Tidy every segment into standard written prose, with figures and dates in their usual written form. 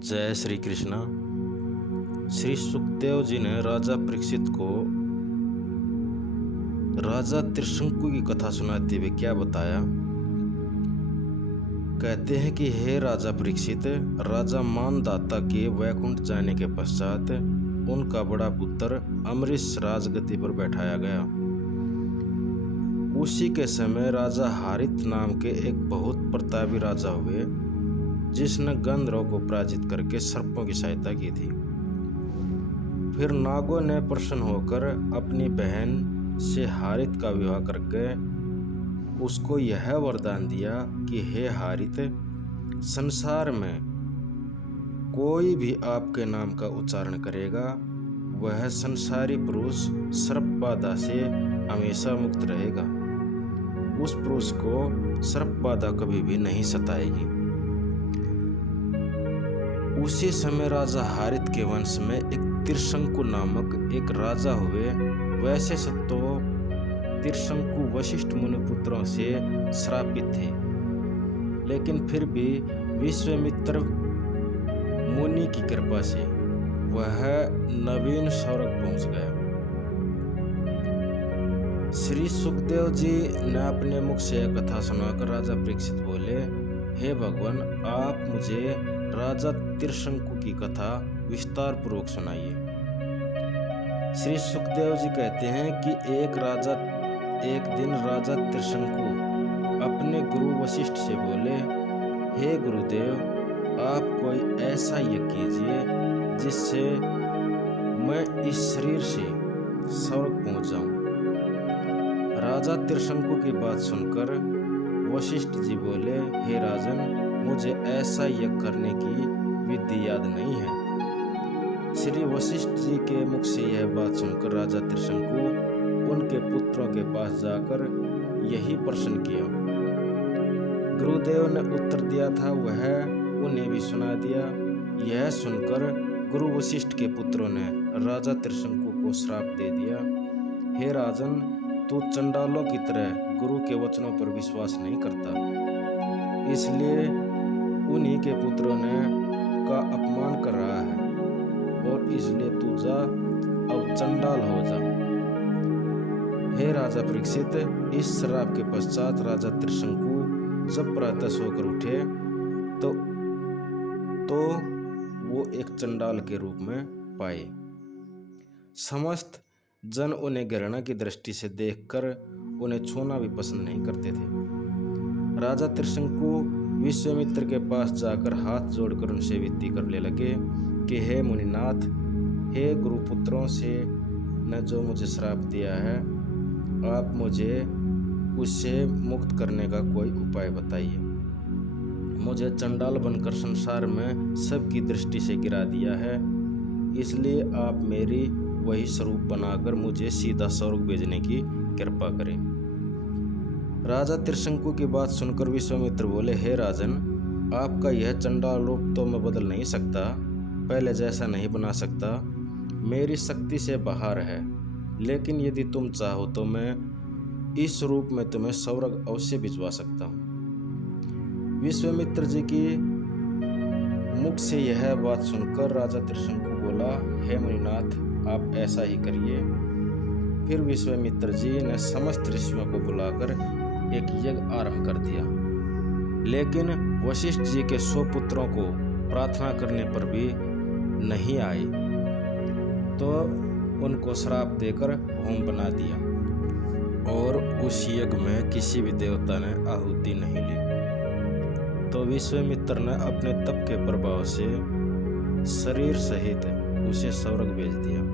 जय श्री कृष्ण। श्री सुखदेव जी ने राजा परीक्षित को राजा त्रिशंकु की कथा सुनाते हुए क्या बताया। कहते हैं कि हे राजा परीक्षित, राजा मानदाता के वैकुंठ जाने के पश्चात उनका बड़ा पुत्र अमरीश राजगद्दी पर बैठाया गया। उसी के समय राजा हारित नाम के एक बहुत प्रतापी राजा हुए, जिसने गंधर्वों को पराजित करके सर्पों की सहायता की थी। फिर नागों ने प्रसन्न होकर अपनी बहन से हारित का विवाह करके उसको यह वरदान दिया कि हे हारित, संसार में कोई भी आपके नाम का उच्चारण करेगा वह संसारी पुरुष सर्पबाधा से हमेशा मुक्त रहेगा। उस पुरुष को सर्पबाधा कभी भी नहीं सताएगी। उसी समय राजा हारित के वंश में एक त्रिशंकु नामक एक राजा हुए। वैसे तो त्रिशंकु वशिष्ठ मुनिपुत्रों से श्रापित थे, लेकिन फिर भी विश्वामित्र मुनि की कृपा से वह नवीन स्वर्ग पहुंच गया। श्री सुखदेव जी ने अपने मुख से यह कथा सुनाकर राजा परीक्षित बोले, हे भगवान, आप मुझे राजा त्रिशंकु की कथा विस्तार पूर्वक सुनाइए। श्री सुखदेव जी कहते हैं कि एक दिन राजा त्रिशंकु अपने गुरु वशिष्ठ से बोले, हे गुरुदेव, आप कोई ऐसा यज्ञ कीजिए जिससे मैं इस शरीर से स्वर्ग पहुंच जाऊं। राजा त्रिशंकु की बात सुनकर वशिष्ठ जी बोले, हे राजन, मुझे ऐसा यज्ञ करने की विधि याद नहीं है। श्री वशिष्ठ जी के मुख से यह बात सुनकर राजा त्रिशंकु उनके पुत्रों के पास जाकर यही प्रश्न किया। गुरुदेव ने उत्तर दिया था वह उन्हें भी सुना दिया। यह सुनकर गुरु वशिष्ठ के पुत्रों ने राजा त्रिशंकु को श्राप दे दिया, हे राजन, तू चंडालों की तरह गुरु के वचनों पर विश्वास नहीं करता, इसलिए उन्हीं के पुत्रों ने का अपमान कर रहा है और इसलिए तू जा, अब चंडाल हो जा। हे राजा परीक्षित, इस श्राप के पश्चात राजा त्रिशंकु जब प्रातः सोकर उठे तो वो एक चंडाल के रूप में पाए। समस्त जन उन्हें घृणा की दृष्टि से देखकर उन्हें छूना भी पसंद नहीं करते थे। राजा त्रिशंकु विश्वामित्र के पास जाकर हाथ जोड़कर उनसे विनती करने लगे कि हे मुनिनाथ, हे गुरुपुत्रों से ने जो मुझे श्राप दिया है, आप मुझे उससे मुक्त करने का कोई उपाय बताइए। मुझे चंडाल बनकर संसार में सबकी दृष्टि से गिरा दिया है, इसलिए आप मेरी वही स्वरूप बनाकर मुझे सीधा स्वर्ग भेजने की कृपा करें। राजा त्रिशंकु की बात सुनकर विश्वामित्र बोले, हे राजन, आपका यह चंडाल रूप तो मैं बदल नहीं सकता, पहले जैसा नहीं बना सकता, मेरी शक्ति से बाहर है, लेकिन यदि तुम चाहो तो मैं इस रूप में तुम्हें स्वर्ग अवश्य भिजवा सकता हूँ। विश्वामित्र जी की मुख से यह बात सुनकर राजा त्रिशंकु बोला, हे मुनिनाथ, आप ऐसा ही करिए। फिर विश्वामित्र जी ने समस्त ऋषियों को बुलाकर एक यज्ञ आरंभ कर दिया, लेकिन वशिष्ठ जी के 100 पुत्रों को प्रार्थना करने पर भी नहीं आए, तो उनको श्राप देकर होम बना दिया और उस यज्ञ में किसी भी देवता ने आहुति नहीं ली। तो विश्वामित्र ने अपने तप के प्रभाव से शरीर सहित उसे स्वर्ग भेज दिया।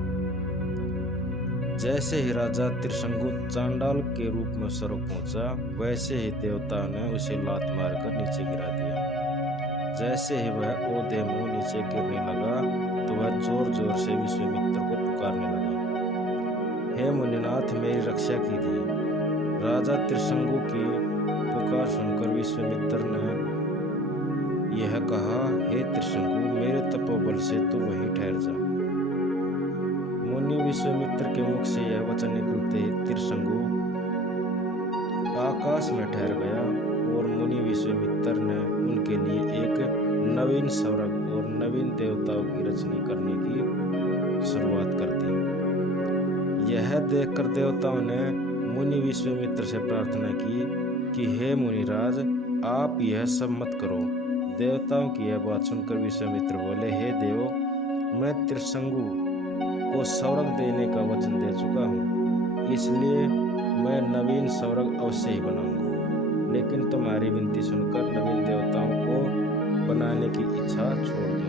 जैसे ही राजा त्रिशंकु चांडाल के रूप में स्वर्ग पहुंचा, वैसे ही देवता ने उसे लात मारकर नीचे गिरा दिया। जैसे ही वह ओधे मुंह नीचे गिरने लगा तो वह जोर जोर से विश्वामित्र को पुकारने लगा, हे मुनिनाथ, मेरी रक्षा कीजिए। राजा त्रिशंकु की पुकार सुनकर विश्वामित्र ने यह कहा, हे त्रिशंकु, मेरे तपोबल से तू वहीं ठहर जा। मुनि विश्वामित्र के मुख से यह वचन निकलते ही त्रिशंकु आकाश में ठहर गया और मुनि विश्वामित्र ने उनके लिए एक नवीन स्वर्ग और और नवीन देवताओं की रचना करने की शुरुआत कर दी। यह देखकर देवताओं ने मुनि विश्वामित्र से प्रार्थना की कि हे मुनिराज, आप यह सब मत करो। देवताओं की यह बात सुनकर विश्वामित्र बोले, हे देव, मैं त्रिशंकु को स्वर्ग देने का वचन दे चुका हूँ, इसलिए मैं नवीन स्वर्ग अवश्य ही बनाऊंगा। लेकिन तुम्हारी विनती सुनकर नवीन देवताओं को बनाने की इच्छा छोड़ दूंगा।